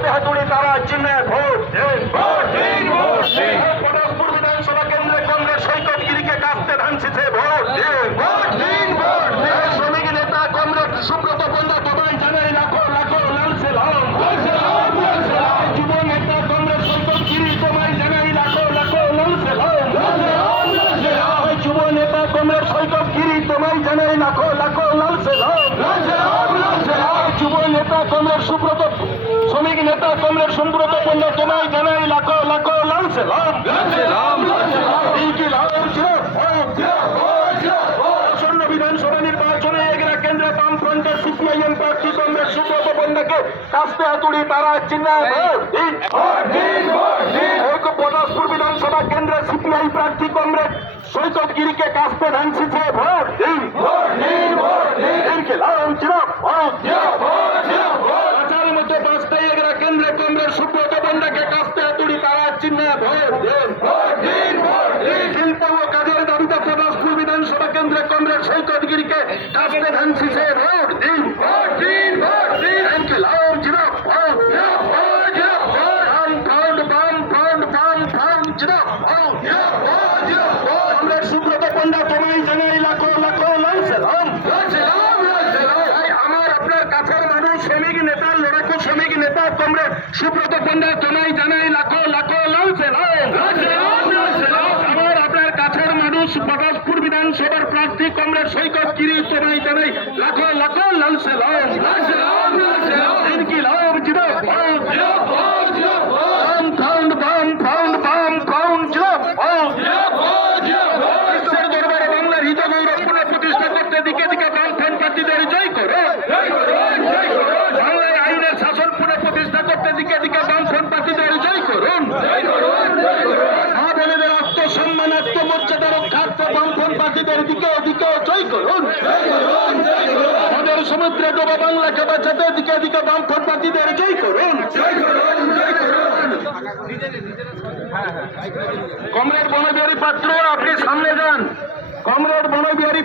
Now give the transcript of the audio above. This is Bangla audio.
কাস্তে হাতুড়ি তারা চিহ্নে ভোট দিন। পটাশপুর বিধানসভা কেন্দ্রে কংগ্রেস সৈকত গিরিকে কাস্তে ধানসিছে ভোট দিন। শ্রমিক নেতা কংগ্রেস সুব্রত বন্ধু তোমায় জানাই লাখো লাখো লাল সেলাম। যুব নেতা কংগ্রেস সৈকত গিরি তোমায় জানাই লাখো লাখো লাল সেলাম। যুব নেতা কংগ্রেস সৈকত গিরি তোমায় জানাই লাখো লাখো লাল সেলাম। যুব নেতা কংগ্রেস সুব্রত শ্রমিক নেতা কংগ্রেস সুব্রত বন্ধু তোমায় জানাই লাখো লাখো লাল সেলাম। আসন্ন বিধানসভা নির্বাচনে এগরা কেন্দ্রে বামফ্রন্টের সিপিআইএম প্রার্থী কংগ্রেস সুব্রত বন্ধুকে কাস্তে হাতুড়ি তারা চিহ্নে ভোট দিন। পটাশপুর বিধানসভা কেন্দ্রে সিপিআই প্রার্থী কংগ্রেস সৈকত গিরিকে কাস্তে ধানসিছে ভোট দিন। প্রচারের মধ্যে পাঁচটাই এগরা কেন্দ্রে কংগ্রেস সুব্রত বন্ধুকে কাস্তে হাতুড়ি তারা চিহ্নে ভোট দিন। শিল্প ও কাজের দাবিতে পটাশপুর বিধানসভা কেন্দ্রে কংগ্রেস সৈকত গিরিকে কাস্তে ধানসিছে ভোট দিন। কংগ্রেস সুব্রত বন্ধু তোমায় জানাই লাখো লাখো লাল সেলাম। আমার আপনার কাছের মানুষ শ্রমিক নেতা লড়াকু শ্রমিক নেতা কংগ্রেস সুব্রত বন্ধু তোমায় জানাই লাখো লাখো লাল সেলাম। আমার আপনার কাছের মানুষ পটাশপুর বিধানসভার প্রার্থী কংগ্রেস সৈকত গিরি তোমায় জানাই লাখো লাখো লাল সেলাম। বাংলার হিত গৌরব পুনঃপ্রতিষ্ঠা করতে দিকে দিকে বামফ্রন্ট প্রার্থীদের জয় করো। বাংলায় আইনের শাসন পুনঃপ্রতিষ্ঠা করতে দিকে দিকে বামফ্রন্ট প্রার্থীদের জয় করুন। মা বোনেদের আত্মসম্মান আত্মমর্যাদা রক্ষার্থে বামফ্রন্ট প্রার্থীদের দিকে দিকে জয় করুন। আমাদের সমুদ্রে ডোবা বাংলাকে বাঁচাতে দিকে দিকে বামফ্রন্ট প্রার্থীদের জয় করুন। কমরেড বনবিহারী পাত্র আপনি সামনে যান। কমরেড বনবিহারী